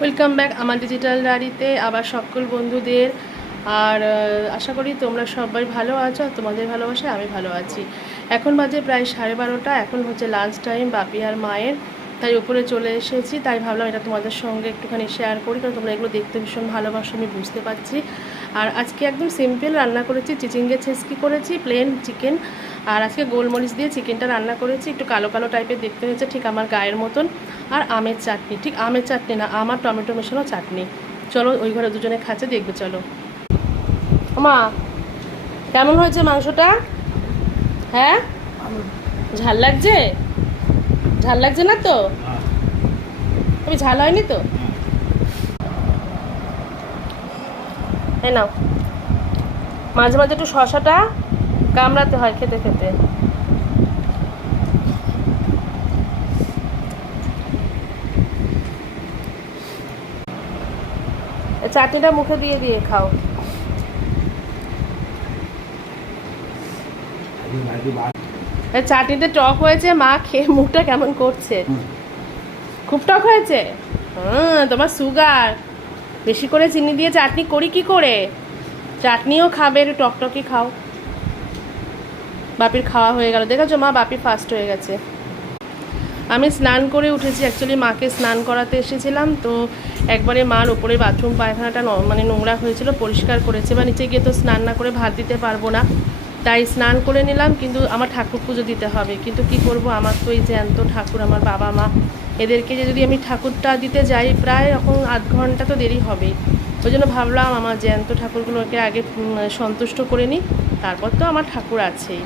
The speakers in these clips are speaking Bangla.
ওয়েলকাম ব্যাক আমার ডিজিটাল ডায়েরিতে আবার সকল বন্ধুদের। আর আশা করি তোমরা সবাই ভালো আছো, আর তোমাদের ভালোবাসায় আমি ভালো আছি। এখন বাজে প্রায় 12:30, এখন হচ্ছে লাঞ্চ টাইম বাপি আর মায়ের, তাই উপরে চলে এসেছি। তাই ভাবলাম এটা তোমাদের সঙ্গে একটুখানি শেয়ার করি, কারণ তোমরা এগুলো দেখতে ভীষণ ভালোবাসো, আমি বুঝতে পারছি। আর আজকে একদম সিম্পল রান্না করেছি, চিচিঙ্গে ছেঁচকি করেছি, প্লেন চিকেন। আর আজকে গোলমরিচ দিয়ে চিকেনটা রান্না করেছি, একটু কালো কালো টাইপের দেখতে হয়েছে, ঠিক আমার গায়ের মতন। আর আমের চাটনি, ঠিক আমের চাটনি না, আমার টমেটো মেশানো চাটনি। চলো ওই ঘরে দুজনে খাচ্ছে, দেখবে চলো। মা, কেমন হয়েছে মাংসটা? হ্যাঁ, ঝাল লাগছে? ঝাল লাগছে না তো? তুমি ঝাল হয়নি তো? এই নাও, মাঝে মাঝে একটু শশাটা কামড়াতে হয় খেতে খেতে। চাটনিটা মুখে দিয়ে দিয়ে খাও। চাটনিতে টক হয়েছে, মা খেয়ে মুখটা কেমন করছে। খুব টক হয়েছে। তোমার সুগার, বেশি করে চিনি দিয়ে চাটনি করি কি করে? চাটনিও খাবে, একটু টকটকি খাও। বাপির খাওয়া হয়ে গেল, দেখেছো মা, বাপি ফার্স্ট হয়ে গেছে। আমি স্নান করে উঠেছি, অ্যাকচুয়ালি মাকে স্নান করাতে এসেছিলাম তো। একবারে মার ওপরে বাথরুম পায়খানাটা মানে নোংরা হয়েছিল, পরিষ্কার করেছে। বা নিচে গিয়ে তো স্নান না করে ভাত দিতে পারবো না, তাই স্নান করে নিলাম। কিন্তু আমার ঠাকুর পুজো দিতে হবে, কিন্তু কি করব, আমার তো এই জ্যান্ত ঠাকুর, আমার বাবা মা, এদেরকে যদি আমি ঠাকুরটা দিতে যাই প্রায় এখন আধ ঘন্টা তো দেরি হবেই। ওই জন্য ভাবলাম আমার জ্যান্ত ঠাকুরগুলোকে আগে সন্তুষ্ট করে নিই, তারপর তো আমার ঠাকুর আছেই।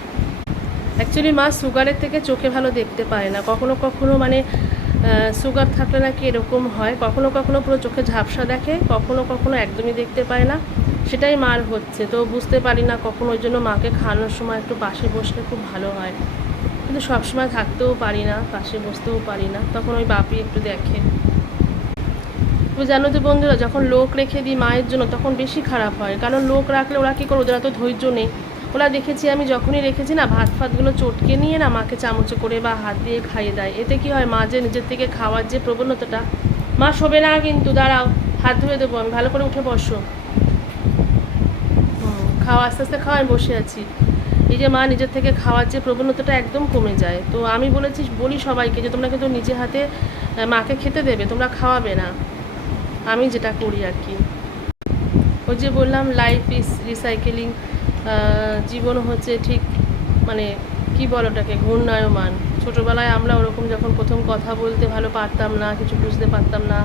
অ্যাকচুয়ালি মা সুগারের থেকে চোখে ভালো দেখতে পায় না, কখনো কখনো মানে সুগার থাকলে নাকি এরকম হয়, কখনো কখনো পুরো চোখে ঝাপসা দেখে, কখনো কখনো একদমই দেখতে পায় না। সেটাই মার হচ্ছে, তো বুঝতে পারি না কখনো। ওই জন্য মাকে খাওয়ানোর সময় একটু পাশে বসলে খুব ভালো হয়, কিন্তু সবসময় থাকতেও পারি না, পাশে বসতেও পারি না, তখন ওই বাপি একটু দেখে। তুমি জানো তো বন্ধুরা, যখন লোক রেখে দিই মায়ের জন্য তখন বেশি খারাপ হয়, কারণ লোক রাখলে ওরা কী করে, ওদের তো ধৈর্য নেই। ওরা দেখেছি আমি যখনই রেখেছি না, ভাত ফাতগুলো চটকে নিয়ে না মাকে চামচে করে বা হাত দিয়ে খাইয়ে দেয়। এতে কি হয়, মা যে নিজের থেকে খাওয়ার যে প্রবণতাটা, মা শোবে না কিন্তু, দাঁড়াও হাত ধুয়ে দেবো আমি, ভালো করে উঠে বসো। খাওয়া আস্তে আস্তে খাওয়া, আমি বসে আছি। এই যে মা নিজের থেকে খাওয়ার যে প্রবণতাটা একদম কমে যায়। তো আমি বলি সবাইকে যে তোমরা কিন্তু নিজে হাতে মাকে খেতে দেবে, তোমরা খাওয়াবে না। আমি যেটা করি আর কি, ওই যে বললাম লাইফ ইজ রিসাইকেলিং, জীবন হচ্ছে ঠিক মানে কি বলো ওটাকে, ঘূর্ণায়মান। ছোটোবেলায় আমরা ওরকম যখন প্রথম কথা বলতে ভালো পারতাম না, কিছু বুঝতে পারতাম না,